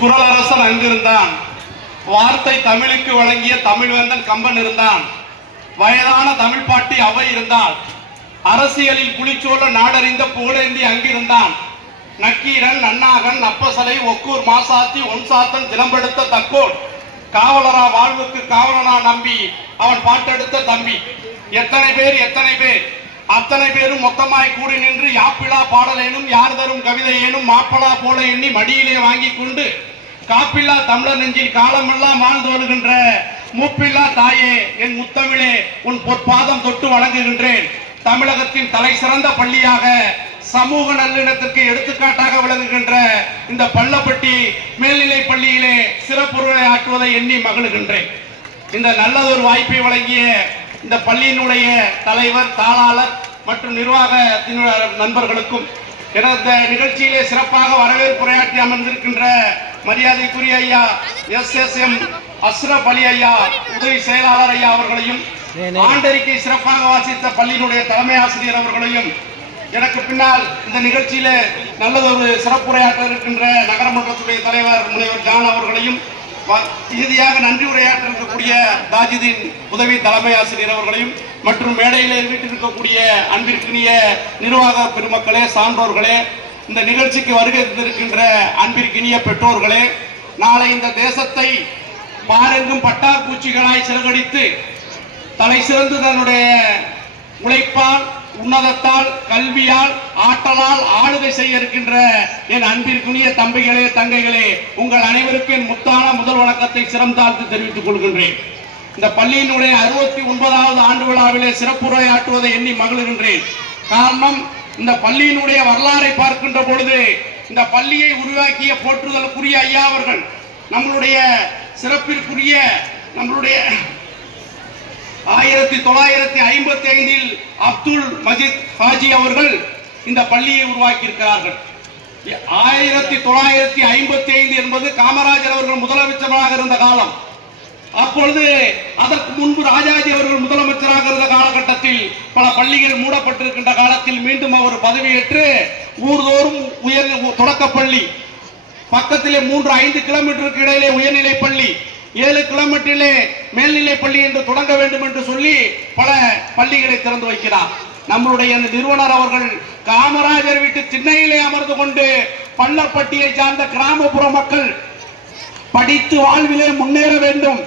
குறளரசன் அங்கிருந்தான். வார்த்தை தமிழுக்கு வழங்கிய தமிழ்வேந்தன் கம்பன் இருந்தான். வயதான தமிழ் பாட்டி அவை இருந்தாள். அரசியலில் புலிச்சோழ நாடறிந்த புகழேந்தி அங்கிருந்தான். நக்கீரன், நன்னாகன், அப்பசலை, ஒக்கூர் மாசாத்தி, ஒன்சாத்தன், திலம்பெடுத்த தக்கோன், காவலரா வாழ்வுக்கு காவலனா நம்பி அவன் பாட்டெடுத்த தம்பி. எத்தனை பேர் அத்தனை பேரும் மொத்தமாய் கூடி நின்று யாப்பிலா பாடலேனும் யார் தரும் கவிதையேனும் மாப்பலா போல எண்ணி மடியிலே வாங்கி கொண்டு காப்பில்லா தமிழர் நெஞ்சில் காலமெல்லாம் வாழ்ந்து வருகின்ற மூப்பில்லா தாயே, என் முத்தமிழே, உன் பொற்பாதம் தொட்டு வணங்குகின்றேன். தமிழகத்தின் தலை சிறந்த பள்ளியாக, சமூக நல்லிணத்திற்கு எடுத்துக்காட்டாக விளங்குகின்ற இந்த பள்ளப்பட்டி மேல்நிலை பள்ளியிலே சிறப்புரை ஆற்றுவதை எண்ணி மகிழ்கின்றேன். இந்த நல்லதொரு வாய்ப்பை வழங்கிய இந்த பள்ளியினுடைய தலைவர், தாளாளர் மற்றும் நிர்வாக நண்பர்களுக்கும், எனது நிகழ்ச்சியிலே சிறப்பாக வரவேற்புரையாற்றி அமர்ந்திருக்கின்ற மரியாதைக்குரிய ஐயா SSM அஸ்ரப் அலி ஐயா, உதவி செயலாளர் ஐயா அவர்களையும், ஆண்டறிக்கை சிறப்பாக வாசித்த பள்ளியினுடைய தலைமை ஆசிரியர் அவர்களையும், எனக்கு பின்னால் இந்த நிகழ்ச்சியில நல்லதொரு சிறப்புரையாற்ற இருக்கின்ற நகரமன்றத்துடைய தலைவர் முனைவர் ஜான் அவர்களையும், இறுதியாக நன்றி உரையாற்ற இருக்கக்கூடிய தாஜிதின் உதவி தலைமை ஆசிரியர் அவர்களையும் மற்றும் மேடையில் வீட்டிருக்கக்கூடிய அன்பிற்கினிய நிர்வாக பெருமக்களே, சான்றோர்களே, இந்த நிகழ்ச்சிக்கு வருகை தந்திருக்கின்ற அன்பிற்கினிய பெற்றோர்களே, நாளை இந்த தேசத்தை பாரெங்கும் பட்டாப்பூச்சிகளாய் சிறகடித்து தலை சிறந்து தன்னுடைய உழைப்பால், உன்னதத்தால், கல்வியால், ஆற்றலால் ஆளுகை செய்ய இருக்கின்ற என் அன்பிற்குரிய தம்பிகளே, தங்கைகளே, உங்கள் அனைவருக்கும் என் முத்தான முதல் வணக்கத்தை சிரம் தாழ்த்து தெரிவித்துக் கொள்கின்றேன். இந்த பள்ளியினுடைய 69வது ஆண்டு விழாவிலே சிறப்புரையாற்றுவதை எண்ணி மகிழ்கின்றேன். காரணம், இந்த பள்ளியினுடைய வரலாறை பார்க்கின்ற பொழுது இந்த பள்ளியை உருவாக்கிய போற்றுதலுக்குரிய ஐயா அவர்கள், நம்மளுடைய சிறப்பிற்குரிய நம்மளுடைய 1955 அப்துல் மஜீத் ஹாஜி அவர்கள் இந்த பள்ளியை உருவாக்கி இருக்கிறார்கள். 1955 என்பது காமராஜர் அவர்கள் முதலமைச்சராக இருந்த காலம். அப்பொழுது அதற்கு முன்பு ராஜாஜி அவர்கள் முதலமைச்சராக இருந்த காலகட்டத்தில் பல பள்ளிகள் மூடப்பட்டிருக்கின்ற காலத்தில் மீண்டும் அவர் பதவியேற்று ஊர்தோறும் உயர் தொடக்கப்பள்ளி, பக்கத்திலே 3-5 கிலோமீட்டருக்கு இடையிலே உயர்நிலை பள்ளி, 7 கிலோமீட்டரிலே மேல்நிலை பள்ளி என்று தொடங்க வேண்டும் என்று சொல்லி பல பள்ளிகளை திறந்து வைக்கிறார். நம்மளுடைய அந்த நிறுவனர் அவர்கள் காமராஜர் வீட்டு திண்ணையிலே அமர்ந்து கொண்டு பள்ளப்பட்டியை சார்ந்த கிராமப்புற மக்கள் படித்து வாழ்விலே முன்னேற வேண்டும்,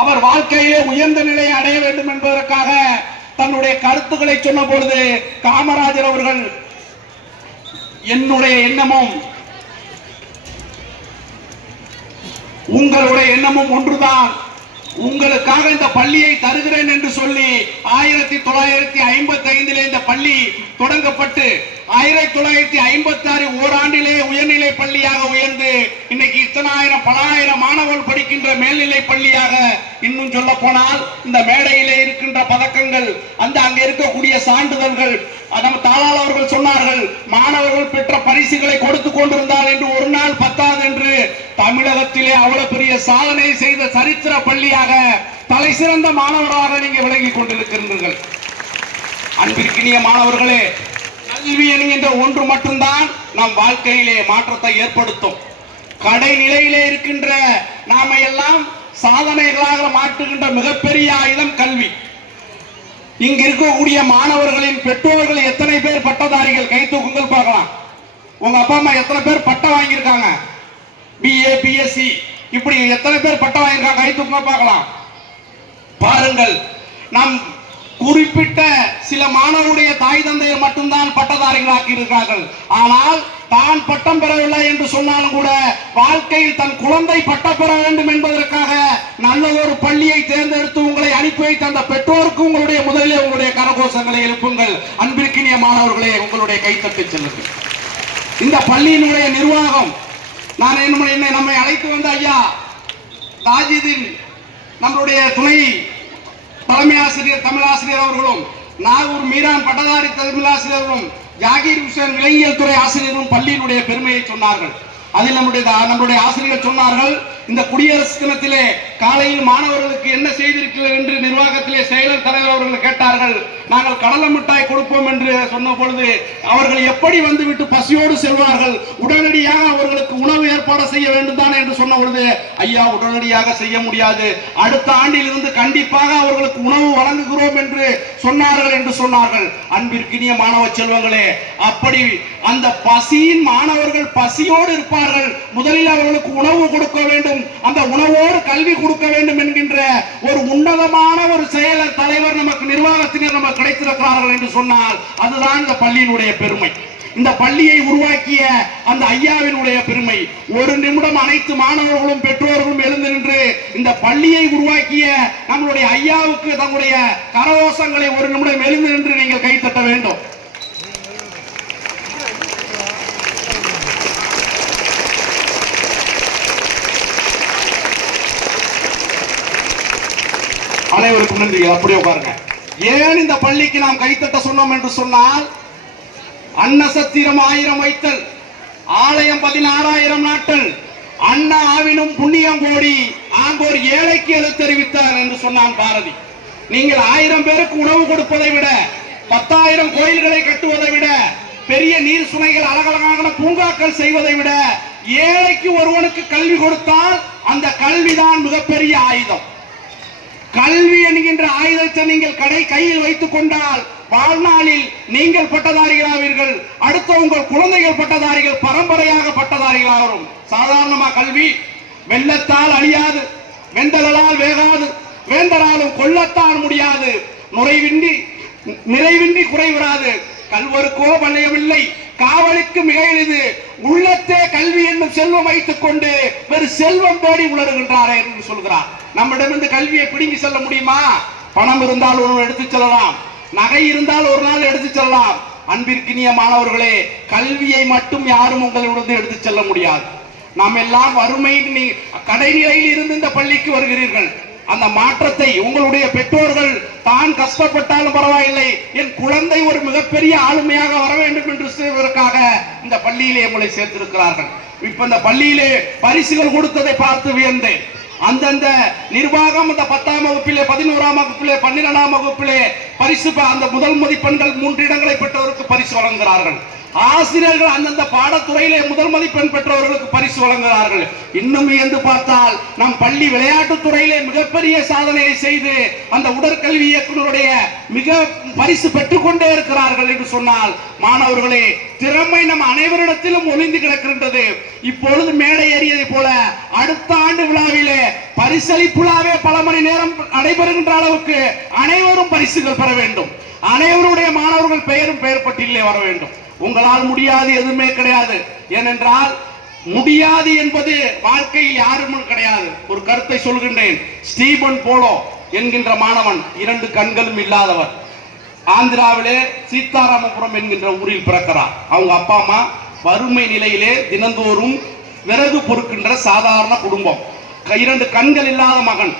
அவர் வாழ்க்கையிலே உயர்ந்த நிலையை அடைய வேண்டும் என்பதற்காக தன்னுடைய கருத்துக்களை சொன்ன பொழுது காமராஜர் அவர்கள், என்னுடைய எண்ணமும் உங்களுடைய எண்ணமும் ஒன்றுதான், உங்களுக்காக இந்த பள்ளியை தருகிறேன் என்று சொல்லி 1955 இந்த பள்ளி தொடங்கப்பட்டு 1956 ஓராண்டிலே உயர்நிலை பள்ளியாக உயர்ந்து இன்னைக்கு இத்தனாயிரம் பல ஆயிரம் மாணவர்கள் படிக்கின்ற மேல்நிலை பள்ளியாக, இன்னும் சொல்ல போனால் இந்த மேடையிலே இருக்கின்ற பதக்கங்கள், அங்க இருக்கக்கூடிய சான்றிதழ்கள், நம்ம தாளாளர் அவர்கள் சொன்னார்கள், மாணவர்கள் பெற்ற பரிசுகளை கொடுத்து கொண்டிருந்தால் என்று ஒரு நாள் பத்தாது என்று தமிழகத்திலே அவ்வளவு பெரிய சாதனை செய்த சரித்திர பள்ளியாக, தலை சிறந்த மாணவராக நீங்க விளங்கிக் கொண்டிருக்கிறீர்கள். அன்பிற்கினிய மாணவர்களே, கல்வி என்கின்ற ஒன்று மட்டும்தான் நம் வாழ்க்கையிலே மாற்றத்தை ஏற்படுத்தும். கடைநிலையிலே இருக்கின்ற நாம எல்லாம் சாதனைகளாக மாற்றுகின்ற மிகப்பெரிய ஆயுதம் கல்வி. இங்க இருக்கக்கூடிய மாணவர்களின் பெற்றோர்கள் எத்தனை பேர் பட்டதாரிகள்? கை தூக்குங்கள் பார்க்கலாம். உங்க அப்பா அம்மா எத்தனை பேர் பட்டம் வாங்கியிருக்காங்க? BA BSc இப்படி எத்தனை பேர் பட்டம் வாங்கியிருக்காங்க? கை தூக்குங்க பார்க்கலாம். பாருங்கள், நம் குறிப்பிட்ட சில மாணவருடைய தாய் தந்தையர் மட்டும்தான் பட்டதாரிகளாக்கி இருக்கிறார்கள். ஆனால் தான் பட்டம் பெறவில்லை என்று சொன்னாலும் கூட வாழ்க்கையில் தன் குழந்தை பட்டம் பெற வேண்டும் என்பதற்காக நல்லதொரு பள்ளியை தேர்ந்தெடுத்து உங்களை அனுப்பி வைத்த அந்த பெற்றோருக்கு உங்களுடைய முதலிலே உங்களுடைய கரகோஷங்களை எழுப்புங்கள். அன்பிற்கினிய மாணவர்களே, உங்களுடைய கைத்தட்டி செல்லுங்கள். இந்த பள்ளியினுடைய நிர்வாகம், நான் என்னை நம்மை அழைத்து வந்த ஐயா தாஜிதின் நம்மளுடைய துணை தலைமை ஆசிரியர் தமிழாசிரியர் அவர்களும், நாகூர் மீரான் பட்டதாரி தமிழாசிரியர்களும், ஜாகீர் ஹுசேன் விலங்கியல் துறை ஆசிரியரும் பள்ளியினுடைய பெருமையை சொன்னார்கள். அதில் நம்முடைய ஆசிரியர் சொன்னார்கள், இந்த குடியரசு தினத்திலே காலையில் மாணவர்களுக்கு என்ன செய்திருக்கிறீர்கள் என்று நிர்வாகத்திலே செயலர் தலைவர் அவர்கள் கேட்டார்கள். நாங்கள் கடலை மிட்டாய் கொடுப்போம் என்று சொன்ன பொழுது அவர்கள் எப்படி வந்துவிட்டு பசியோடு செல்வார்கள், உடனடியாக அவர்களுக்கு உணவு ஏற்பாடு ஏற்பாடு செய்ய வேண்டும் தானே என்று சொன்ன பொழுது, ஐயா உடனடியாக செய்ய முடியாது, அடுத்த ஆண்டில் இருந்து கண்டிப்பாக அவர்களுக்கு உணவு வழங்குகிறோம் என்று சொன்னார்கள் என்று சொன்னார்கள். அன்பிற்கினிய மாணவ செல்வங்களே, அப்படி அந்த பசியின் மாணவர்கள் பசியோடு இருப்பார்கள், முதலில் அவர்களுக்கு உணவு கொடுக்க வேண்டும், அந்த உணவோடு கல்வி கொடுக்க வேண்டும் என்கின்ற ஒரு உன்னதமான ஒரு செயலர் தலைவர் நமக்கு நிர்வாகத்தினர் நமக்கு கிடைத்திருக்கிறார்கள் என்று சொன்னால் அதுதான் இந்த பள்ளியினுடைய பெருமை. இந்த பள்ளியை உருவாக்கிய அந்த ஐயாவினுடைய பெருமை. ஒரு நிமிடம் அனைத்து மாணவர்களும் பெற்றோர்களும் எழுந்து நின்று இந்த பள்ளியை உருவாக்கிய நம்மளுடைய ஐயாவுக்கு தங்களுடைய கரகோஷங்களை ஒரு நிமிடம் எழுந்து நின்று நீங்கள் கைத்தட்ட வேண்டும். அனைவருக்கும் நன்றி. அப்படியே பாருங்க. ஏன் இந்த பள்ளிக்கு நாம் கைத்தட்ட சொன்னோம் என்று சொன்னால், அன்னசத்திரம் 1000 வைத்தல், ஆலயம் 16,000 நாட்டல், அண்ணா ஆவினும் புண்ணியம் கோடி ஆங்கோர் ஏழைக்கு எழுத்தறிவித்தார் என்று சொன்னான் பாரதி. நீங்கள் 1000 பேருக்கு உணவு கொடுப்பதை விட, 10,000 கோயில்களை கட்டுவதை விட, பெரிய நீர் சுனைகள் அழகழகான பூங்காக்கள் செய்வதை விட, ஏழைக்கு ஒருவனுக்கு கல்வி கொடுத்தால் அந்த கல்விதான் மிகப்பெரிய ஆயுதம். கல்வி என்கின்ற ஆயுதத்தை நீங்கள் கையில் வைத்துக் கொண்டால் வாழ்நாளில் நீங்கள் பட்டதாரிகளாவீர்கள், அடுத்த உங்கள் குழந்தைகள் பட்டதாரிகள், பரம்பரையாக பட்டதாரிகளாகும். சாதாரணமா கல்வி வெள்ளத்தால் அழியாது, வெந்தலால் வேகாது, வேந்தராலும் கொல்லத்தான் முடியாது, நிறைவின்றி குறைவிடாது, கல்வருக்கோ வளையமில்லை, காவலுக்கு மிக எளிது, உள்ளத்தே கல்வி என்னும் செல்வம் வைத்துக் கொண்டு வெறு செல்வம் தேடி உணர்கின்றாரே என்று சொல்கிறார். நம்மிடமிருந்து கல்வியை பிடுங்கி செல்ல முடியுமா? பணம் இருந்தால் ஒரு எடுத்து செல்லலாம், நகை இருந்தால் ஒரு நாள் எடுத்து செல்லலாம். அன்பிற்கினிய மாணவர்களே, கல்வியை மட்டும் யாரும் உங்களிடம் எடுத்து செல்ல முடியாது. நாம் எல்லாம் வறுமை கடைநிலையில் இருந்து இந்த பள்ளிக்கு வருகிறீர்கள். அந்த மாற்றத்தை உங்களுடைய பெற்றோர்கள் தான் கஷ்டப்பட்டாலும் பரவாயில்லை, என் குழந்தை ஒரு மிகப்பெரிய ஆளுமையாக வர வேண்டும் என்று செய்வதற்காக இந்த பள்ளியிலே உங்களை சேர்த்திருக்கிறார்கள். இப்ப இந்த பள்ளியிலே பரிசுகள் கொடுத்ததை பார்த்து வியந்தேன். அந்தந்த நிர்வாகம் அந்த 10ஆம் வகுப்பிலே, 11ஆம் வகுப்பிலே, 12ஆம் வகுப்பிலே பரிசு, அந்த முதல் மதிப்பெண்கள் 3 இடங்களை பெற்றவருக்கு பரிசு வழங்குகிறார்கள். ஆசிரியர்கள் அந்தந்த பாடத்துறையிலே முதல் மதிப்பெண் பெற்றவர்களுக்கு பரிசு வழங்குகிறார்கள். இன்னும் என்று பார்த்தால் நம் பள்ளி விளையாட்டுத் துறையிலே மிகப்பெரிய சாதனையை செய்து அந்த உடற்கல்வி இயக்குநருடைய மிக பரிசு பெற்றுக் கொண்டே இருக்கிறார்கள் என்று சொன்னால், மாணவர்களே, திறமை நம் அனைவரிடத்திலும் ஒளிந்து கிடக்கின்றது. இப்பொழுது மேடை ஏறியதை போல அடுத்த ஆண்டு விழாவிலே பரிசளிப்பு விழாவே பல மணி நேரம் நடைபெறுகின்ற அளவுக்கு அனைவரும் பரிசுகள் பெற வேண்டும். அனைவருடைய மாணவர்கள் பெயரும் பெயர் பட்டியலிலே வர வேண்டும். உங்களால் முடியாது எதுவுமே கிடையாது. ஏனென்றால் முடியாது என்பது வாழ்க்கையில் யாரும் கிடையாது. ஒரு கருத்தை சொல்கின்றேன். ஸ்டீபன் போலோ என்கின்ற மாணவன் 2 கண்களும் இல்லாதவர். ஆந்திராவிலே சீதாராமபுரம் என்கின்ற ஊரில் பிறக்கிறார். அவங்க அப்பா அம்மா வறுமை நிலையிலே தினந்தோறும் விறகு பொறுக்கின்ற சாதாரண குடும்பம். 2 கண்கள் இல்லாத மகன்.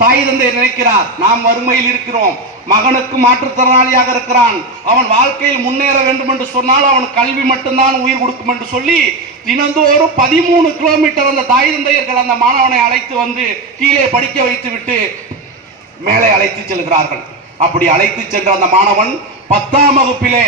தாய் தந்தை நினைக்கிறார், நாம் வறுமையில் இருக்கிறோம், மகனுக்கு மாற்றுத்திறனாளியாக இருக்கிறான், அவன் வாழ்க்கையில் முன்னேற வேண்டும் என்று சொன்னால் அவன் கல்வி மட்டும்தான் உயிர் கொடுக்கும் என்று சொல்லி தினந்தோறும் 13 கிலோமீட்டர் அந்த தாய் தந்தையர்கள் அந்த மாணவனை அழைத்து வந்து கீழே படிக்க வைத்து விட்டு மேலே அழைத்து செல்கிறார்கள். அப்படி அழைத்து சென்ற அந்த மாணவன் 10ஆம் வகுப்பிலே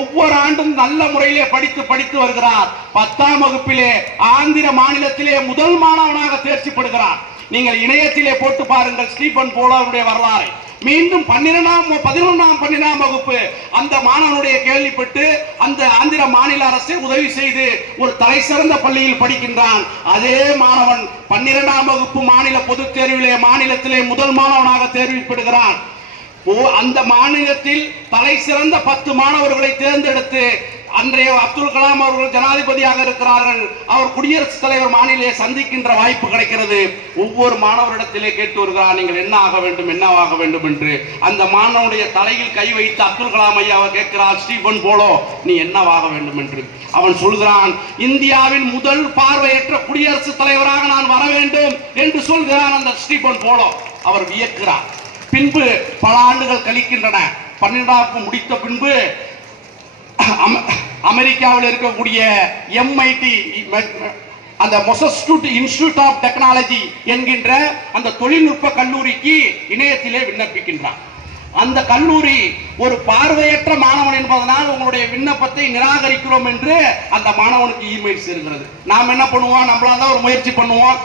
ஒவ்வொரு ஆண்டும் நல்ல முறையிலே படித்து வருகிறார். 10ஆம் வகுப்பிலே ஆந்திர மாநிலத்திலே முதல் மாணவனாக தேர்ச்சி பெறுகிறார். நீங்கள் இணையத்திலே போட்டு பாருங்கள் ஸ்டீபன் போலோவுடைய வரலாறு. மீண்டும் 11ஆம் வகுப்பு அந்த மாணவனுடைய கேள்விப்பட்டு அந்த ஆந்திர மாநில அரசு உதவி செய்து ஒரு தலை சிறந்த பள்ளியில் படிக்கின்றான். அதே மாணவன் 12ஆம் வகுப்பு மாநில பொதுத் தேர்விலே மாநிலத்திலே முதல் மாணவனாக தேர்விப்படுகிறான். அந்த மாநிலத்தில் தலை சிறந்த 10 மாணவர்களை தேர்ந்தெடுத்து அன்றைய அப்துல் கலாம் அவர்கள் ஜனாதிபதியாக இருக்கிறார்கள். அவர் குடியரசுத் தலைவர் மாநிலே சந்திக்கின்ற வாய்ப்பு கிடைக்கிறது. ஒவ்வொரு மாணவரிடத்திலே கேட்டு வருகிறார், நீங்கள் என்ன ஆக வேண்டும், என்னவாக வேண்டும் என்று. அந்த மாணவனுடைய தலையில் கை வைத்து அப்துல் கலாம் ஐயாவை கேட்கிறார், ஸ்டீபன் போலோ நீ என்னவாக வேண்டும் என்று. அவன் சொல்கிறான், இந்தியாவின் முதல் பார்வையற்ற குடியரசுத் தலைவராக நான் வர வேண்டும் என்று சொல்கிறான் அந்த ஸ்டீபன் போலோ. அவர் வியக்கிறார். பின்பு பல ஆண்டுகள் கழிக்கின்றன. 12ஆம் முடித்த பின்பு அமெரிக்காவில் இருக்கக்கூடிய MIT அந்த மொசஸ்டூட் இன்ஸ்டிடியூட் ஆஃப் டெக்னாலஜி என்கின்ற அந்த தொழில்நுட்ப கல்லூரிக்கு இணையத்திலே விண்ணப்பிக்கின்றான். அந்த கல்லூரி ஒரு பார்வையற்ற மாணவன் என்பதனால் உங்களுடைய விண்ணப்பத்தை நிராகரிக்கிறோம் என்று அந்த மாணவனுக்கு இமெயில் சேர்கிறது. நாம் என்ன பண்ணுவோம், நம்மளாதான் ஒரு முயற்சி பண்ணுவோம்.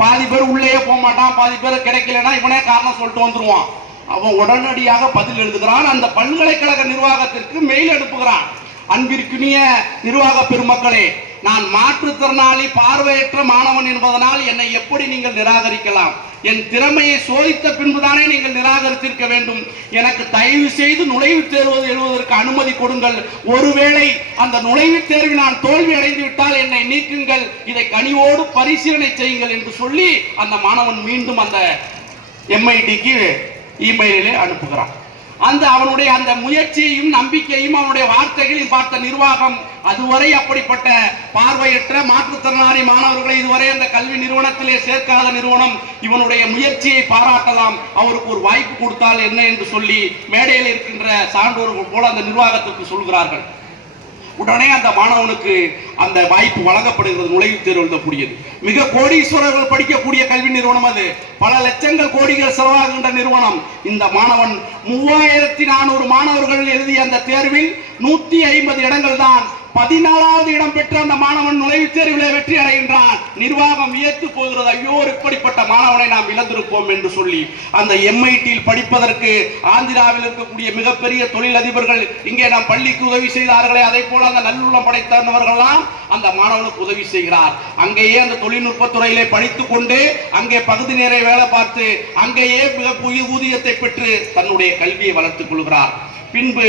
பாதி பேர் உள்ளே போக மாட்டான், பாதி பேர் கிடைக்கலன்னா இவனே காரணம் சொல்லிட்டு வந்துருவான். அவன் உடனடியாக பதில் எழுதுகிறான். அந்த பல்கலைக்கழக நிர்வாகத்திற்கு மெயில் அனுப்புகிறான். அன்பிற்குரிய நிர்வாக பெருமக்களே, நான் மாற்றுத்திறனாளி பார்வையற்ற மாணவன் என்பதனால் என்னை எப்படி நீங்கள் நிராகரிக்கலாம்? என் திறமையை சோதித்த பின்புதானே நீங்கள் நிராகரித்திருக்க வேண்டும். எனக்கு தயவு செய்து நுழைவுத் தேர்வு எழுதுவதற்கு அனுமதி கொடுங்கள். ஒருவேளை அந்த நுழைவுத் தேர்வில் நான் தோல்வி அடைந்து விட்டால் என்னை நீக்குங்கள். இதை கனிவோடு பரிசீலனை செய்யுங்கள் என்று சொல்லி அந்த மாணவன் மீண்டும் அந்த MITக்கு இமெயிலே அனுப்புகிறான். அவனுடைய அந்த முயற்சியையும் நம்பிக்கையும் அவனுடைய வார்த்தைகளையும் பார்த்த நிர்வாகம் அதுவரை அப்படிப்பட்ட பார்வையற்ற மாற்றுத்திறனாளி மாணவர்களை இதுவரை அந்த கல்வி நிறுவனத்திலே சேர்க்காத நிறுவனம் இவனுடைய முயற்சியை பாராட்டலாம், அவருக்கு ஒரு வாய்ப்பு கொடுத்தால் என்ன என்று சொல்லி மேடையில் இருக்கின்ற சான்றோர்கள் போல அந்த நிர்வாகத்திற்கு சொல்கிறார்கள். உடனே அந்த மாணவனுக்கு அந்த வாய்ப்பு வழங்கப்படுகிறது. நுழைவுத் தேர்வு எழுதக்கூடியது மிக கோடீஸ்வரர்கள் படிக்கக்கூடிய கல்வி நிறுவனம். அது பல லட்சங்கள் கோடிகள் செலவாகின்ற நிறுவனம். இந்த மாணவன் 3400 மாணவர்கள் எழுதிய அந்த தேர்வில் 150 இடங்கள் தான். 14வது இடம் பெற்ற அந்த மாணவன் நுழைவுத் தேர்வில் வெற்றி அடைகின்றான். நிர்வாகம் வியத்து போகிறது. ஐயோ, இப்படிப்பட்ட மாணவனை நாம் இழந்திருப்போம் என்று சொல்லி அந்த MITயில் படிப்பதற்கு ஆந்திராவில் இருக்கக்கூடிய மிகப்பெரிய தொழிலதிபர்கள் இங்கே நாம் பள்ளிக்கு உதவி செய்தார்களே, அதை போல அந்த நல்லுள்ளம் படைத்தவர்கள்லாம் அந்த மாணவனுக்கு உதவி செய்கிறார். அங்கேயே அந்த தொழில்நுட்பத்துறையிலே படித்துக் கொண்டு அங்கே பகுதி நேர வேலை பார்த்து அங்கேயே மிக ஊதியத்தை பெற்று தன்னுடைய கல்வியை வளர்த்துக் கொள்கிறார். பின்பு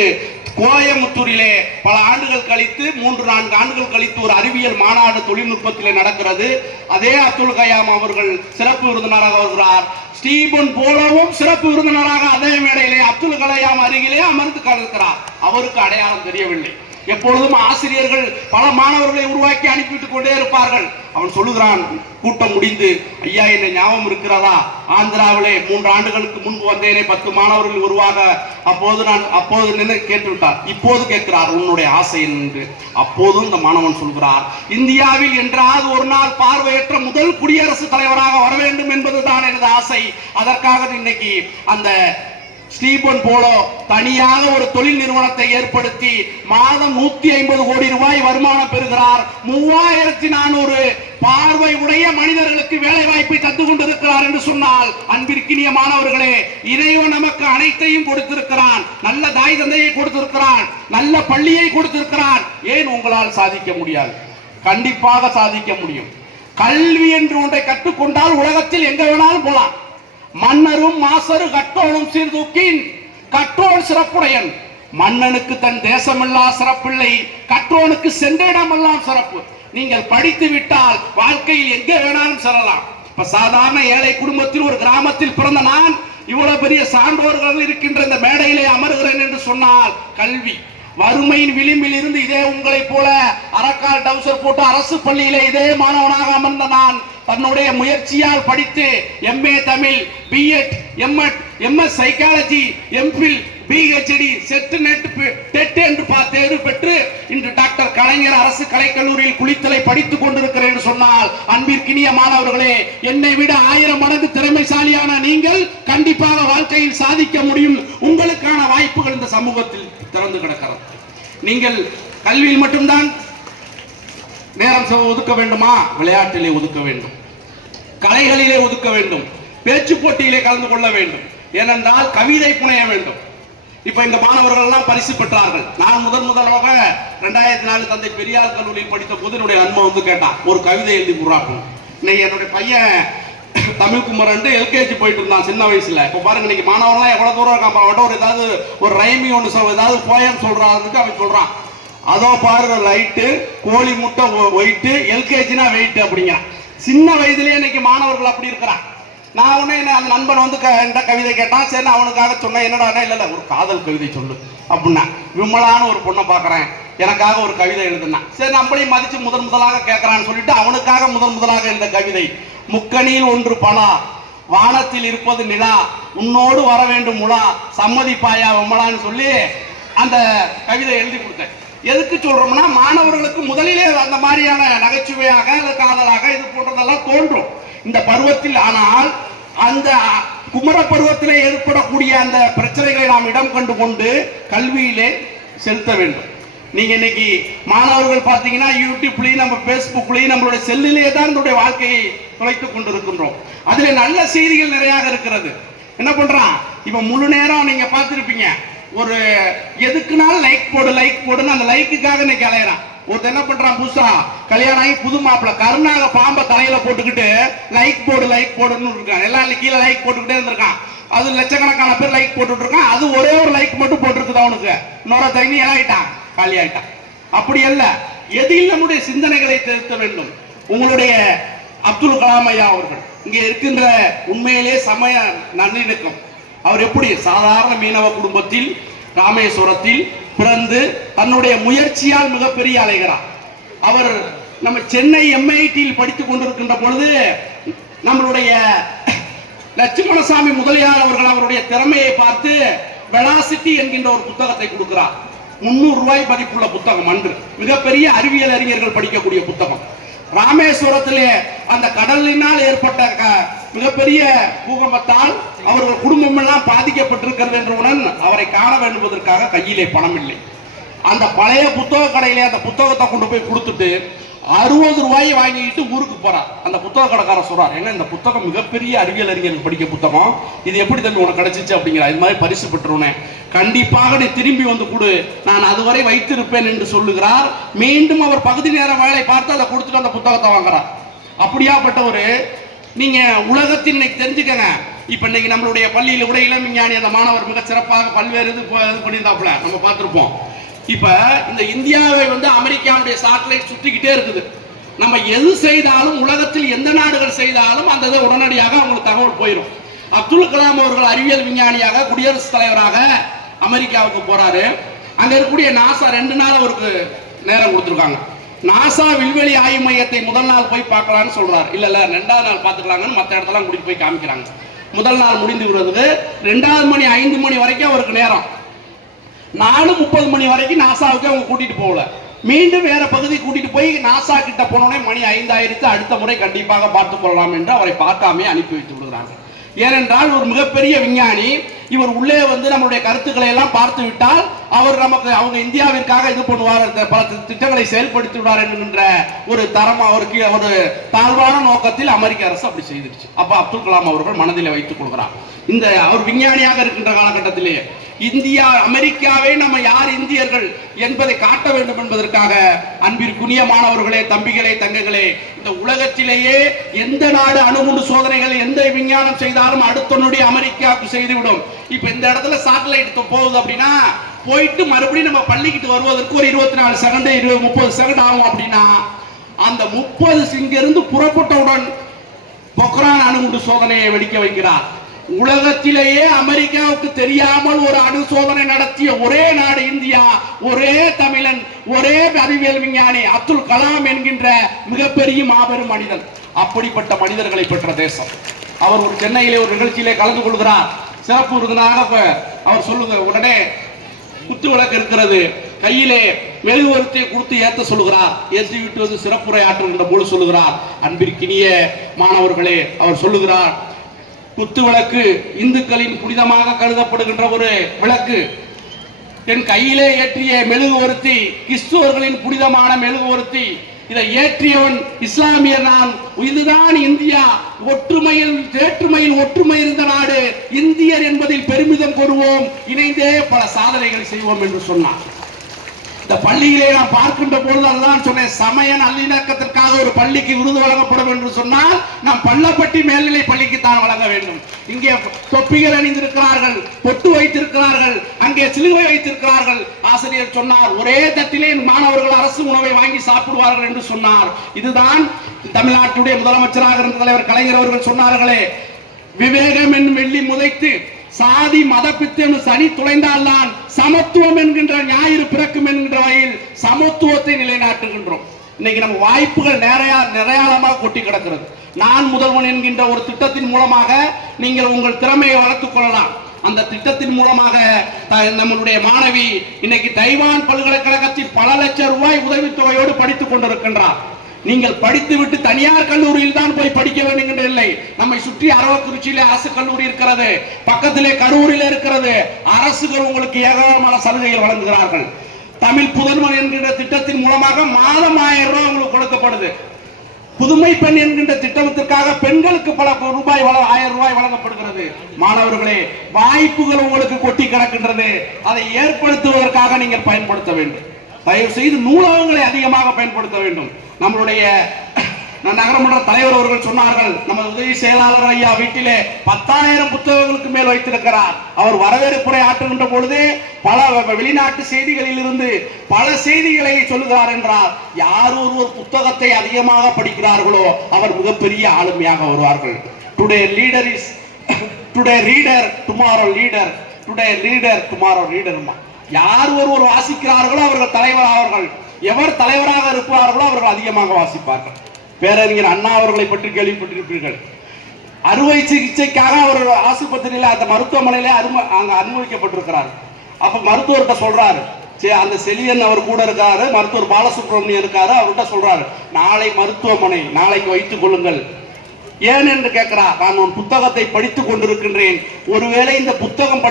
கோயமுத்தூரிலே பல ஆண்டுகள் கழித்து 3-4 ஆண்டுகள் கழித்து ஒரு அறிவியல் மாநாடு தொழில்நுட்பத்திலே நடக்கிறது. அதே அப்துல் கலாம் அவர்கள் சிறப்பு விருந்தினராக வருகிறார். ஸ்டீபன் போலவும் சிறப்பு விருந்தினராக அதே மேடையிலே அப்துல் கலாம் அருகிலே அமர்ந்து கலக்கிறார். அவருக்கு அடையாளம் தெரியவில்லை. எப்பொழுதும் ஆசிரியர்கள் பல மாணவர்களை உருவாக்கி அனுப்பிவிட்டுக் கொண்டே இருப்பார்கள். அவன் சொல்லுகிறான், கூட்டம் முடிந்து, ஐயா என்ன ஞாபகம் இருக்கிறதா, ஆந்திராவிலே 3 ஆண்டுகளுக்கு முன்பு வந்தேனே 10 மாணவர்கள் உருவாக, அப்போது நின்று கேட்டுவிட்டார். இப்போது கேட்கிறார், உன்னுடைய ஆசை என்று. அப்போதும் இந்த மாணவன் சொல்கிறார், இந்தியாவில் என்றாவது ஒரு நாள் பார்வையற்ற முதல் குடியரசுத் தலைவராக வர வேண்டும் என்பதுதான் எனது ஆசை. அதற்காக இன்னைக்கு அந்த ஸ்டீபன் போலோ தனியாக ஒரு தொழில் நிறுவனத்தை ஏற்படுத்தி மாதம் 150 கோடி ரூபாய் வருமானம் பெறுகிறார். 3400 பார்வை உடைய மனிதர்களுக்கு வேலை வாய்ப்பை தந்து கொண்டிருக்கிறார் என்று சொன்னால், அன்பிற்கினிய மாணவர்களே, இறைவன் நமக்கு அனைத்தையும் கொடுத்திருக்கிறான். நல்ல தாய் தந்தையை கொடுத்திருக்கிறான், நல்ல பள்ளியை கொடுத்திருக்கிறான். ஏன் உங்களால் சாதிக்க முடியாது? கண்டிப்பாக சாதிக்க முடியும். கல்வி என்று ஒன்றை கற்றுக்கொண்டால் உலகத்தில் எங்க வேணாலும் போலாம். மன்னரும் மாசரு கற்றோனும் சீர்தூக்கின் கற்றோன் சிறப்புடையன். மன்னனுக்கு தன் தேசமெல்லா சிறப்பில்லை, கற்றோனுக்கு சென்ற இடமெல்லாம் சிறப்பு. நீங்கள் படித்து விட்டால் வாழ்க்கையில் எங்கே வேணாலும் செல்லலாம். இப்ப சாதாரண ஏழை குடும்பத்தில் ஒரு கிராமத்தில் பிறந்த நான் இவ்வளவு பெரிய சான்றோர்கள் இருக்கின்ற இந்த மேடையிலே அமர்கிறேன் என்று சொன்னால் கல்வி. வறுமையின் விளிம்பில் இருந்து இதே உங்களை போல அரக்கால் டவுசர் போட்டு அரசு பள்ளியிலே இதே மாணவனாக அமர்ந்த நான் தன்னுடைய முயற்சியால் படித்து MA Tamil, B.Ed, M.Ed, MS psychology, MPhil, PhD, SET NET TET என்று தேர்வு பெற்று இன்று டாக்டர் கலைஞர் அரசு கலைக்கல்லூரியில் குளித்தலை படித்துக் கொண்டிருக்கிறேன் என்று சொன்னால், அன்பிற்கினிய மாணவர்களே, என்னை விட 1000 மடங்கு திறமைசாலியான நீங்கள் கண்டிப்பாக வாழ்க்கையில் சாதிக்க முடியும். உங்களுக்கான வாய்ப்புகள் இந்த சமூகத்தில் திறந்து கிடக்கிறது. நீங்கள் கல்வியில் மட்டும்தான் நேரம் ஒதுக்க வேண்டுமா? விளையாட்டிலே ஒதுக்க வேண்டும், கலைகளிலே ஒதுக்க வேண்டும், பேச்சு போட்டியிலே கலந்து கொள்ள வேண்டும். ஏனென்றால் கவிதை புனைய வேண்டும். இப்ப இந்த மாணவர்கள் எல்லாம் பரிசு பெற்றார்கள். நான் முதலாக 2004 தந்தை பெரியார் கல்லூரியில் படித்த போது என்னுடைய நண்பன் வந்து கேட்டான், ஒரு கவிதை எழுதி கொடுறாங்க. இன்னைக்கு என்னுடைய பையன் தமிழ் குமரன் LKG போயிட்டு இருந்தான் சின்ன வயசுல. இப்ப பாருங்க, இன்னைக்கு மாணவர்கள்லாம் எவ்வளவு தூரம் இருக்கான். அவட்ட ஒரு ஏதாவது ஒரு ரைமி ஒன்று ஏதாவது போயம் சொல்றாருக்கு அவன் சொல்றான். அதோ பாரு லைட்டு, கோழி முட்டை ஒயிட்டு, LKGனா வெயிட் அப்படிங்க. சின்ன வயதிலேயே இன்னைக்கு மாணவர்கள் அப்படி இருக்கிறான். நான் உடனே அந்த நண்பன் வந்து இந்த கவிதை கேட்டான். சரி, அவனுக்காக சொன்னேன், என்னடா இல்ல ஒரு காதல் கவிதை சொல்லு அப்படின்னா. விமலான ஒரு பொண்ணை பாக்குறேன், எனக்காக ஒரு கவிதை எழுதுனா. சரி, நம்மளையும் மதிச்சு முதலாக கேட்கறான்னு சொல்லிட்டு அவனுக்காக முதலாக எழுத கவிதை, முக்கணியில் ஒன்று பலா, வானத்தில் இருப்பது நிலா, உன்னோடு வர வேண்டும் முலா, சம்மதிப்பாயா விமலான்னு சொல்லி அந்த கவிதை எழுதி கொடுத்தேன். எதுக்கு சொல்றோம்னா, மாணவர்களுக்கு முதலிலே அந்த மாதிரியான நகைச்சுவையாக அல்லது காதலாக இது போன்றதெல்லாம் தோன்றும் இந்த பருவத்தில். ஆனால் அந்த குமர பருவத்திலே ஏற்படக்கூடிய அந்த பிரச்சனைகளை நாம் இடம் கண்டு கொண்டு கல்வியிலே செலுத்த வேண்டும். நீங்க இன்னைக்கு மாணவர்கள் பார்த்தீங்கன்னா யூடியூப்லயும் நம்ம பேஸ்புக்லயும் நம்மளுடைய செல்லிலே தான் நம்முடைய வாழ்க்கையை தொலைத்துக் கொண்டிருக்கின்றோம். அதுல நல்ல செய்திகள் நிறைய இருக்கிறது. என்ன பண்றான் இப்ப முழு நேரம் நீங்க பார்த்திருப்பீங்க, ஒரு எதுக்குனாலும் லைக் போடுன்னு அந்த லைக்குக்காக இன்னைக்கு அலையறான். ஒருத்தர் என்ன பண்றான், புதுசா கல்யாணம் ஆகி புது மாப்பிள்ள கருணாக பாம்பை தலையில போட்டுக்கிட்டு லைக் போடுன்னு இருக்கான். எல்லாம் கீழே லைக் போட்டுக்கிட்டே இருந்திருக்கான். அது லட்சக்கணக்கான பேர் லைக் போட்டுட்டு இருக்கான். அது ஒரே ஒரு லைக் மட்டும் போட்டுருக்குது அவனுக்கு. இன்னொரு தண்ணி எல்லாம் ஆயிட்டான், காலி ஆயிட்டான். அப்படி அல்ல, எதில் நம்முடைய சிந்தனைகளை திருத்த வேண்டும். உங்களுடைய அப்துல் கலாம் ஐயா அவர்கள் இங்கே இருக்கின்ற உண்மையிலே சமய நல்லிணக்கம். அவர் எப்படி சாதாரண மீனவ குடும்பத்தில் ராமேஸ்வரத்தில் பிறந்து தன்னுடைய முயற்சியால் மிகப்பெரிய அலைகிறார். அவர் நம்ம சென்னை MITயில் படித்துக் கொண்டிருக்கின்ற பொழுது நம்மளுடைய லட்சுமணசாமி முதலியார் அவர்கள் அவருடைய திறமையை பார்த்து வெலாசிட்டி என்கின்ற ஒரு புத்தகத்தை கொடுக்கிறார். 300 ரூபாய் மதிப்புள்ள புத்தகம். அன்று மிகப்பெரிய அறிவியல் அறிஞர்கள் படிக்கக்கூடிய புத்தகம். ராமேஸ்வரத்திலே அந்த கடலினால் ஏற்பட்ட மிகப்பெரிய பூகம்பத்தால் அவர்கள் குடும்பம் எல்லாம் பாதிக்கப்பட்டிருக்கிறது என்றவுடன் அவரை காண வேண்டுவதற்காக கையிலே பணம் இல்லை. அந்த பழைய புத்தக கடையிலே அந்த புத்தகத்தை கொண்டு போய் கொடுத்துட்டு 60 ரூபாயை வாங்கிட்டு ஊருக்கு போறார். அந்த புத்தக கடைக்காரர் சொல்றார், ஏன்னா இந்த புத்தகம் மிகப்பெரிய அறிவியல் அறிஞர்கள் படிக்க புத்தகம், இது எப்படி தம்பி உனக்கு கிடைச்சிச்சு அப்படிங்கிற, இது மாதிரி பரிசு பெற்றுனேன், கண்டிப்பாக நீ திரும்பி வந்து கொடு, நான் அதுவரை வைத்திருப்பேன் என்று சொல்லுகிறார். மீண்டும் அவர் பகுதி நேர வேலை பார்த்து அதை கொடுத்துட்டு அந்த புத்தகத்தை வாங்குறார். அப்படியாப்பட்ட ஒரு நீங்க உலகத்தில் இன்னைக்கு தெரிஞ்சுக்கங்க. இப்ப இன்னைக்கு நம்மளுடைய பள்ளியில கூட இளம் விஞ்ஞானி அந்த மாணவர் மிக சிறப்பாக பல்வேறு இது பண்ணியிருந்தாப்புல நம்ம பார்த்திருப்போம். இப்ப இந்த இந்தியாவை அமெரிக்காவுடைய சாட்டலைட் சுற்றிக்கிட்டே இருக்குது. நம்ம எது செய்தாலும் உலகத்தில் எந்த நாடுகள் செய்தாலும் அந்த இதை உடனடியாக அவங்களுக்கு தகவல் போயிடும். அப்துல் கலாம் அவர்கள் அறிவியல் விஞ்ஞானியாக குடியரசுத் தலைவராக அமெரிக்காவுக்கு போறாரு. அங்க இருக்கக்கூடிய நாசா 2 நாள் அவருக்கு நேரம் கொடுத்துருக்காங்க. நாசா விண்வெளி ஆய்வு மையத்தை முதல் நாள் போய் பார்க்கலாம்னு சொல்றாரு. இல்ல 2வது நாள் பார்த்துக்கலாங்கன்னு மற்ற இடத்தெல்லாம் கூட்டிட்டு போய் காமிக்கிறாங்க. முதல் நாள் முடிந்து விடுறதுக்கு 2வது மணி 5 மணி வரைக்கும் அவருக்கு நேரம். 4:30 மணி வரைக்கும் நாசாவுக்கு அவங்க கூட்டிட்டு போகல. மீண்டும் வேற பகுதி கூட்டிட்டு போய் நாசா கிட்ட போனோடனே மணி 5 ஆயிரத்து, அடுத்த முறை கண்டிப்பாக பார்த்துக் கொள்ளலாம் என்று அவரை பார்க்காமே அனுப்பி வைத்து விடுகிறாங்க. ஏனென்றால் ஒரு மிகப்பெரிய விஞ்ஞானி, இவர் உள்ளே நம்மளுடைய கருத்துக்களை எல்லாம் பார்த்து விட்டால் அவர் நமக்கு அவங்க இந்தியாவிற்காக இது பண்ணுவார், பல திட்டங்களை செயல்படுத்தி விடுவார் என்கின்ற ஒரு தரமா ஒரு தாழ்வான நோக்கத்தில் அமெரிக்க அரசு அப்படி செய்திருச்சு. அப்ப அப்துல் கலாம் அவர்கள் மனதில் வைத்துக் கொள்கிறார். இந்த அவர் விஞ்ஞானியாக இருக்கின்ற காலகட்டத்திலே இந்தியா அமெரிக்காவை நம்ம யார் இந்தியர்கள் என்பதை காட்ட வேண்டும் என்பதற்காக அன்பிற்குரிய மாணவர்களே, தம்பிகளே, தங்கங்களே, இந்த உலகத்திலேயே எந்த நாடு அணுகுண்டு சோதனைகள் எந்த விஞ்ஞானம் செய்தாலும் அடுத்த நொடி அமெரிக்காவுக்கு செய்துவிடும். இப்ப இந்த இடத்துல சாட்டலைட் போகுது அப்படின்னா போயிட்டு மறுபடியும் நம்ம பள்ளிக்கிட்டு வருவதற்கு ஒரு 24 செகண்ட் 30 செகண்ட் ஆகும். அப்படின்னா அந்த 30 இங்கிருந்து புறப்பட்டவுடன் பொக்ரான் அணுகுண்டு சோதனையை வெடிக்க வைக்கிறார். உலகத்திலேயே அமெரிக்காவுக்கு தெரியாமல் ஒரு அணு சோதனை நடத்திய ஒரே நாடு இந்தியா. ஒரே தமிழன், ஒரே அறிவியல் விஞ்ஞானி அப்துல் கலாம் என்கின்ற மிகப்பெரிய மாபெரும் மனிதன். அப்படிப்பட்ட மனிதர்களை பெற்ற தேசம். அவர் ஒரு சென்னையிலே ஒரு நிகழ்ச்சியிலே கலந்து கொள்கிறார். சிறப்பு விருந்தினராக அவர் சொல்லுங்க, உடனே குத்து விளக்கு இருக்கிறது, கையிலே மெழுகுவர்த்தியை கொடுத்து ஏற்ற சொல்லுகிறார். ஏற்றி விட்டு சிறப்புரை ஆற்றுகின்ற போது சொல்லுகிறார், அன்பிற்கினிய மாணவர்களே, அவர் சொல்லுகிறார், குத்து விளக்கு இந்துக்களின் புனிதமாக கருதப்படுகின்ற ஒரு விளக்கு. என் கையிலே ஏற்றிய மெழுகுவர்த்தி கிறிஸ்துவர்களின் புனிதமான மெழுகுவர்த்தி. இதை ஏற்றியவன் இஸ்லாமியர் நான். இதுதான் இந்தியா. ஒற்றுமையில் வேற்றுமையில் ஒற்றுமை இருந்த நாடு. இந்தியர் என்பதில் பெருமிதம் கொள்வோம், இணைந்தே பல சாதனைகளை செய்வோம் என்று சொன்னார். இந்த பள்ளியிலே நான் பார்க்கின்ற பொழுது அதுதான் சொன்னேன், சமய நல்லிணக்கத்திற்காக ஒரு பள்ளிக்கு விருது வழங்கப்படும் என்று சொன்னால் நாம் பள்ளப்பட்டி மேல்நிலை பள்ளிக்கு தான் வழங்க வேண்டும். இங்கே தொப்பிகள் அணிந்திருக்கிறார்கள், பொட்டு வைத்திருக்கிறார்கள், அங்கே சிலுவை வைத்திருக்கிறார்கள். ஆசிரியர் சொன்னார், ஒரே தட்டிலே மாணவர்கள் அரசு உணவை வாங்கி சாப்பிடுவார்கள் என்று சொன்னார். இதுதான் தமிழ்நாட்டுடைய முதலமைச்சராக இருந்த தலைவர் கலைஞர் அவர்கள் சொன்னார்களே, விவேகம் என்னும் வெள்ளி முதைத்து சாதி மத பித்தம் சனி துளைந்தால் தான் சமத்துவம் என்கின்ற ஞாயிறு பிறக்கும் என்கின்ற வகையில் சமத்துவத்தை நிலைநாட்டுகின்றோம். இன்னைக்கு நம்ம வாய்ப்புகள் நிறையாளமாக கொட்டி கிடக்கிறது. நான் முதல்வன் என்கின்ற ஒரு திட்டத்தின் மூலமாக நீங்கள் உங்கள் திறமையை வளர்த்துக் கொள்ளலாம். அந்த திட்டத்தின் மூலமாக நம்மளுடைய மாணவி இன்னைக்கு தைவான் பல்கலைக்கழகத்தில் பல லட்சம் ரூபாய் உதவித்தொகையோடு படித்துக் கொண்டிருக்கின்றார். நீங்கள் படித்துவிட்டு தனியார் கல்லூரியில் தான் போய் படிக்க வேண்டும் என்ற இல்லை. நம்மை சுற்றி சுற்றி அரவக்குறிச்சியிலே அரசு கல்லூரி இருக்கிறது, பக்கத்திலே கரூரில் இருக்கிறது. அரசுகள் உங்களுக்கு ஏராளமான சலுகைகள் வழங்குகிறார்கள். தமிழ் புதல்வன் என்கின்ற திட்டத்தின் மூலமாக மாதம் 1000 ரூபாய் உங்களுக்கு கொடுக்கப்படுது. புதுமை பெண் என்கின்ற திட்டத்திற்காக பெண்களுக்கு பல ரூபாய் 1000 ரூபாய் வழங்கப்படுகிறது. மாணவர்களே, வாய்ப்புகள் உங்களுக்கு கொட்டி கிடக்கின்றது. அதை ஏற்படுத்துவதற்காக நீங்கள் பயன்படுத்த வேண்டும். தயவு செய்து நூலகங்களை அதிகமாக பயன்படுத்த வேண்டும். நம்மளுடைய நகரமன்ற தலைவர் அவர்கள் சொன்னார்கள், நமது உதவி செயலாளர் ஐயா வீட்டிலே 10,000 புத்தகங்களுக்கு மேல் வைத்திருக்கிறார். அவர் வரவேற்புரை ஆற்றுகின்ற பொழுது பல வெளிநாட்டு செய்திகளில் இருந்து பல செய்திகளை சொல்லுகிறார் என்றால், யார் ஒருவர் புத்தகத்தை அதிகமாக படிக்கிறார்களோ அவர் மிகப்பெரிய ஆளுமையாக வருவார்கள். Today leader is today reader tomorrow leader, today leader tomorrow reader. யார் ஒருவர் வாசிக்கிறார்களோ அவர்கள் தலைவர் ஆவார்கள். எவர் தலைவராக இருப்பார்களோ அவர்கள் அதிகமாக வாசிப்பார்கள். பேரறிஞர் அண்ணா அவர்களை பற்றி கேள்விப்பட்டிருப்பீர்கள். அறுவை சிகிச்சைக்காக அவர் ஆஸ்பத்திரியில அந்த மருத்துவமனையில அனுமதிக்கப்பட்டிருக்கிறார். அப்ப மருத்துவர்கிட்ட சொல்றாரு, அந்த செலியன் அவர் கூட இருக்காரு, மருத்துவர் பாலசுப்ரமணியன் இருக்காரு, அவர்கிட்ட சொல்றாரு, நாளை மருத்துவமனை, நாளைக்கு வைத்துக் கொள்ளுங்கள். ஏன் என்று கேட்கிறார். நான் ஒரு புத்தகத்தை படித்துக் கொண்டிருக்கின்றேன். ஒருவேளை இந்த புத்தகம்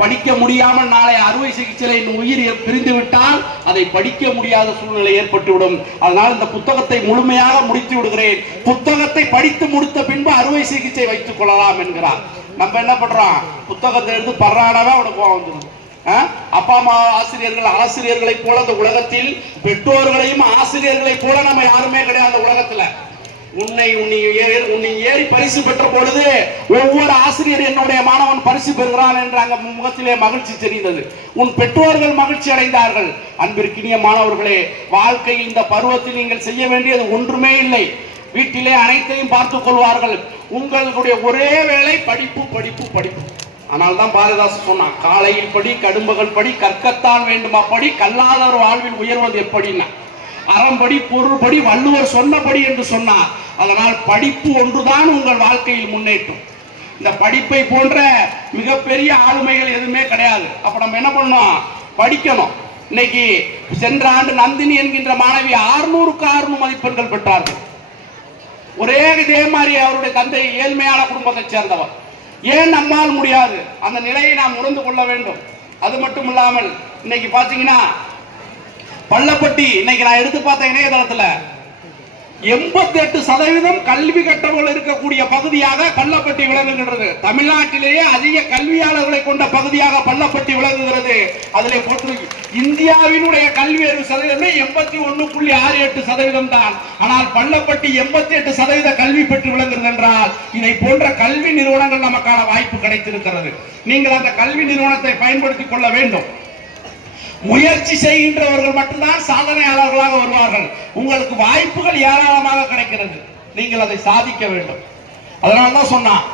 படிக்க முடியாமல் நாளை அறுவை சிகிச்சையில் உயிர் பிரிந்து விட்டால் அதை படிக்க முடியாத சூழ்நிலை ஏற்பட்டுவிடும். அதனால் இந்த புத்தகத்தை முழுமையாக முடித்து விடுகிறேன். புத்தகத்தை படித்து முடித்த பின்பு அறுவை சிகிச்சை வைத்துக் கொள்ளலாம் என்கிறார். நம்ம என்ன பண்றோம், புத்தகத்தை எடுத்து பர்றாடவே அவனுக்கு வந்துடும். அப்பா அம்மா ஆசிரியர்களை போல இந்த உலகத்தில் பெற்றோர்களையும் ஆசிரியர்களை போல நம்ம யாருமே கிடையாது. உலகத்துல உன்னை ஏறி பரிசு பெற்ற பொழுது ஒவ்வொரு ஆசிரியர் என்னுடைய மாணவன் பரிசு பெறுகிறான் என்று அங்க முகத்திலே மகிழ்ச்சி தெரிந்தது. உன் பெற்றோர்கள் மகிழ்ச்சி அடைந்தார்கள். அன்பிற்கினிய மாணவர்களே, வாழ்க்கையில் இந்த பருவத்தில் நீங்கள் செய்ய வேண்டியது ஒன்றுமே இல்லை. வீட்டிலே அனைத்தையும் பார்த்துக் கொள்வார்கள். உங்களுடைய ஒரே வேலை படிப்பு படிப்பு படிப்பு. ஆனால் தான் பாரதிதாசன் சொன்னான், காலையில் படி, கடும்பகல் படி, கற்கத்தான் வேண்டுமா படி, கல்லாதவர் வாழ்வில் உயர்வது எப்படின்னா, அறம்படி பொருள்படி வள்ளுவர் சொன்னபடி என்று சொன்னார். அதனால் படிப்பு ஒன்றுதான் உங்கள் வாழ்க்கையில் முன்னேற்றம். இந்த படிப்பை போன்ற மிகப்பெரிய ஆளுமைகள் எதுவுமே கிடையாது. அப்ப நம்ம என்ன பண்ணோம், படிக்கணும். இன்னைக்கு சென்ற ஆண்டு நந்தினி என்கின்ற மாணவி 600க்கு 600 மதிப்பெண்கள் பெற்றார்கள். ஒரே இதே மாதிரி அவருடைய தந்தை ஏழ்மையான குடும்பத்தை சேர்ந்தவர். ஏன் நம்மால் முடியாது? அந்த நிலையை நாம் உணர்ந்து கொள்ள வேண்டும். அது மட்டும் இல்லாமல் இன்னைக்கு பாத்தீங்கன்னா பள்ளப்பட்டி, இன்னைக்கு நான் எடுத்து பார்த்த இணையதளத்துல 88% கல்வி கற்றவர்கள் இருக்கக்கூடிய பகுதியாக பள்ளப்பட்டி விளங்குகின்றது. தமிழ்நாட்டிலேயே அதிக கல்வியாளர்களை கொண்ட பகுதியாக பள்ளப்பட்டி விளங்குகிறது. அதிலே போட்டு இந்தியாவினுடைய கல்வி அறிவு சதவீதமே 81.68% தான். ஆனால் பள்ளப்பட்டி 88% கல்வி பெற்று விளங்குகிறது என்றால், இதை போன்ற கல்வி நிறுவனங்கள் நமக்கான வாய்ப்பு கிடைத்திருக்கிறது. நீங்கள் அந்த கல்வி நிறுவனத்தை பயன்படுத்திக் கொள்ள வேண்டும். முயற்சி செய்கின்றவர்கள் மட்டும்தான் சாதனையாளர்களாக வருவார்கள். உங்களுக்கு வாய்ப்புகள் ஏராளமாக கிடைக்கிறது. நீங்கள் அதை சாதிக்க வேண்டும். அதனால்தான் சொன்னான்,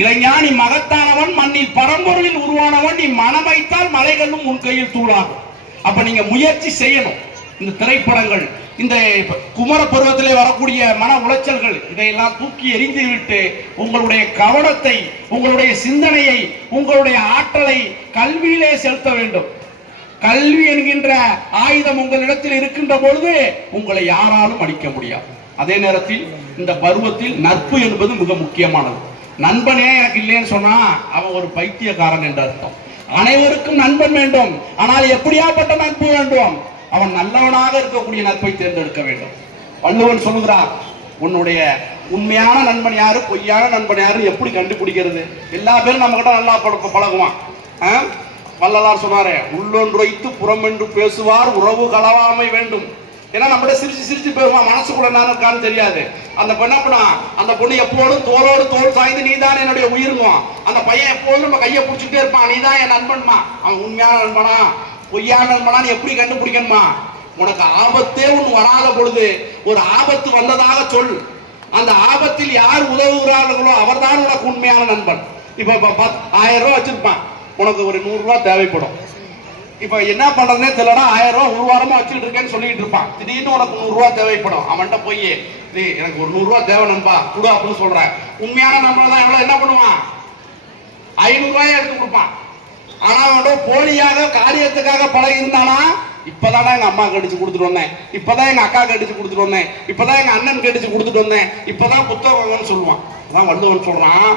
இளைஞானி மகத்தானவன், மண்ணில் பரம்பொருளில் உருவானவன், நீ மனம் வைத்தால் மலைகளும் உன் கையில் தூளாகும். அப்ப நீங்க முயற்சி செய்யணும். இந்த திரைப்படங்கள், இந்த குமர பருவத்திலே வரக்கூடிய மன உளைச்சல்கள், இதையெல்லாம் தூக்கி எறிந்து விட்டு உங்களுடைய கவனத்தை, உங்களுடைய சிந்தனையை, உங்களுடைய ஆற்றலை கல்வியிலே செலுத்த வேண்டும். கல்வி என்கின்ற ஆயுதம் உங்களிடத்தில் இருக்கின்ற பொழுது உங்களை யாராலும் அடிக்க முடியாது. அதே நேரத்தில் இந்த பருவத்தில் நட்பு என்பது மிக முக்கியமானது. நண்பனே எனக்கு இல்லைன்னு சொன்னா அவன் ஒரு பைத்தியக்காரன் என்ற அர்த்தம். அனைவருக்கும் நண்பன் வேண்டும். ஆனால் எப்படியாப்பட்ட நட்பு வேண்டும்? அவன் நல்லவனாக இருக்கக்கூடிய நட்பை தேர்ந்தெடுக்க வேண்டும். வள்ளுவன் சொல்லுகிறார், உன்னுடைய உண்மையான நண்பன் யாரு, பொய்யான நண்பன் யாரு எப்படி கண்டுபிடிக்கிறது? எல்லா பேரும் நம்ம கிட்ட நல்லா பழகுவான். வள்ளலார் சொன்னாரே, உள்ளொன்று வைத்து புறமென்று பேசுவார், உறவு களவாமை வேண்டும். ஏன்னா நம்மகிட்ட சிரிச்சு சிரிச்சு பேசுவான், மனசுக்குள்ள என்ன இருக்கான்னு தெரியாது. அந்த பொண்ணு அப்படின்னா, அந்த பொண்ணு எப்போதும் தோளோடு தோல் சாய்ந்து நீ தான் என்னுடைய உயிருங்குவான். அந்த பையன் எப்போதும் நம்ம கையை பிடிச்சிட்டே இருப்பான், நீ தான் என் நண்பன்மா. அவன் உண்மையான நண்பனா பொய்யான நண்பனான்னு எப்படி கண்டுபிடிக்கணுமா? உனக்கு ஆபத்தே ஒன்று வராத பொழுது ஒரு ஆபத்து வந்ததாக சொல். அந்த ஆபத்தில் யார் உதவுகிறார்களோ அவர்தான் உனக்கு உண்மையான நண்பன். இப்ப 1000 ரூபாய் வச்சிருப்பான், உனக்கு ஒரு 100 ரூபாய் தேவைப்படும். இப்ப என்ன பண்றதுனே தெரியலனா 1000 ரூபாய் ஒரு வாரமா வச்சுட்டு இருக்கேன்னு சொல்லிட்டு இருப்பான். திடீர்னு உனக்கு 100 ரூபாய் தேவைப்படும். அவன்கிட்ட போய் எனக்கு ஒரு 100 ரூபாய் தேவை நண்பா கொடு அப்படின்னு சொல்றேன். உண்மையான நண்பன் தான் எவ்வளவு என்ன பண்ணுவான், 500 ரூபாய் எடுத்து கொடுப்பான். ஆனா அவன் போலியாக காரியத்துக்காக பழகி இருந்தானா இப்பதானே எங்க அம்மா கடிச்சு கொடுத்துட்டு வந்தேன், இப்பதான் எங்க அக்கா கடிச்சு கொடுத்துட்டு வந்தேன், இப்பதான் எங்க அண்ணன் கடிச்சு கொடுத்துட்டு வந்தேன், இப்பதான் புத்தகம்னு சொல்லுவான். அதான் வள்ளுவன் சொல்றான்,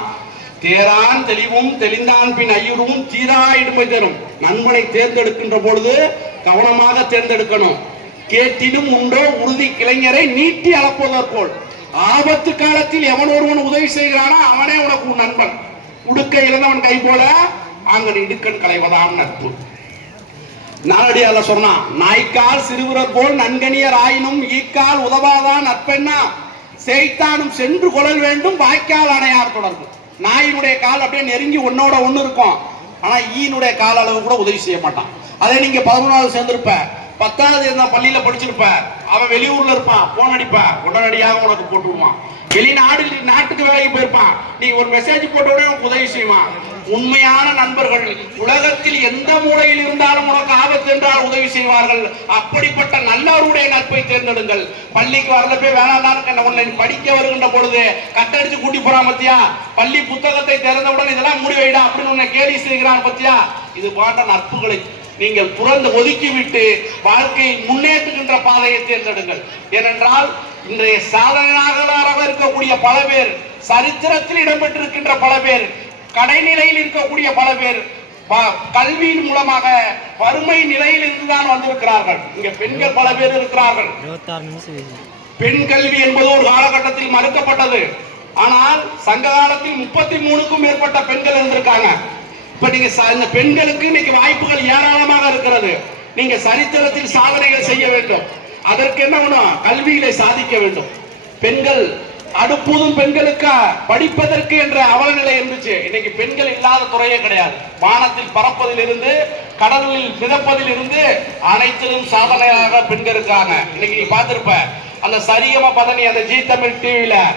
தேரான் தெளிவும் தெளிந்தான் பின் ஐயுறும் தீரா இடுமை தரும். நண்பனை தேர்ந்தெடுக்கின்ற பொழுது கவனமாக தேர்ந்தெடுக்கணும். கேட்டிடும் உண்டோ உறுதி கிளைஞரை நீட்டி அளப்பதற்கோள். ஆபத்து காலத்தில் எவன் ஒருவன் உதவி செய்கிறானோ அவனே உனக்கு உன் நண்பன். உடுக்க இழந்தவன் கை போல அங்கன் இடுக்கன் களைவதாம் நட்பு. நாளடியால சொன்னான், நாய்க்கால் சிறுவரர் போல் நன்கனியர் ஆயினும் ஈக்கால் உதவாதான் நட்பெண்ணா செய்தானும் சென்று கொள்ளல் வேண்டும் வாய்க்கால் அணையார் தொடர்பு. நாயினுடைய கால் அப்படியே நெருங்கி ஒன்னோட ஒண்ணு இருக்கும், ஆனா ஈனுடைய கால அளவு கூட உதவி செய்ய மாட்டான். அதே நீங்க 11வது சேர்ந்திருப்ப, 10வது இருந்தா பள்ளியில படிச்சிருப்ப, அவன் வெளியூர்ல இருப்பான், போன் அடிப்ப, உடனடியாக உனக்கு போட்டுருவான். நாட்டுக்கு வேலைக்கு போயிருப்பான், நீ ஒரு மெசேஜ் போட்ட உடனே உனக்கு உதவி செய்வான். உண்மையான நண்பர்கள் உலகத்தில் எந்த மூலையில் இருந்தாலும் உனக்கு ஆபத்து என்றால் உதவி செய்வார்கள். அப்படிப்பட்ட நல்லவருடைய நட்பை தேர்ந்தெடுங்கள். பள்ளிக்கு வரல போய் வேணாம் உன்னை படிக்க வருகின்ற பொழுது கட்டடிச்சு கூட்டி போறான் பத்தியா, பள்ளி புத்தகத்தை திறந்தவுடன் இதெல்லாம் மூடி வைடா அப்படின்னு உன்னை கேலி செய்கிறான் பத்தியா. இது போன்ற நட்புகளை நீங்கள் புறந்து ஒதுக்கிவிட்டு வாழ்க்கையை முன்னேற்றுகின்ற பாதையை தேர்ந்தெடுங்கள். ஏனென்றால் இன்றைய சாதனையாளராக இருக்கக்கூடிய பல பேர், சரித்திரத்தில் இடம்பெற்றிருக்கின்ற பல பேர், கடைநிலையில் இருக்கக்கூடிய பல பேர் கல்வியின் மூலமாக வறுமை நிலையில் இருந்துதான் வந்திருக்கிறார்கள். இங்க பெண்கள் பல பேர் இருக்கிறார்கள். பெண் கல்வி என்பது ஒரு காலகட்டத்தில் மறுக்கப்பட்டது. ஆனால் சங்க காலத்தில் 33க்கும் மேற்பட்ட பெண்கள் இருந்திருக்காங்க. இப்ப நீங்க இந்த பெண்களுக்கு இன்னைக்கு வாய்ப்புகள் ஏராளமாக இருக்கிறது. நீங்க சரித்திரத்தில் சாதனைகள் செய்ய வேண்டும். அதற்கு என்ன வேணும்? கல்வியிலே சாதிக்க வேண்டும். பெண்கள் அடுப்பூதும் பெண்களுக்கு படிப்பதற்கு என்ற அவலநிலை இருந்துச்சு. இன்னைக்கு பெண்கள் இல்லாத துறையே கிடையாது. வானத்தில் பறப்பதில் இருந்து கடலில் மிதப்பதில் இருந்து அனைத்திலும் சாதனையாக பெண்கள் இருக்காங்க. இன்னைக்கு நீ பார்த்திருப்ப அந்த சரியம பதனி அந்த ஜீ தமிழ் டிவியில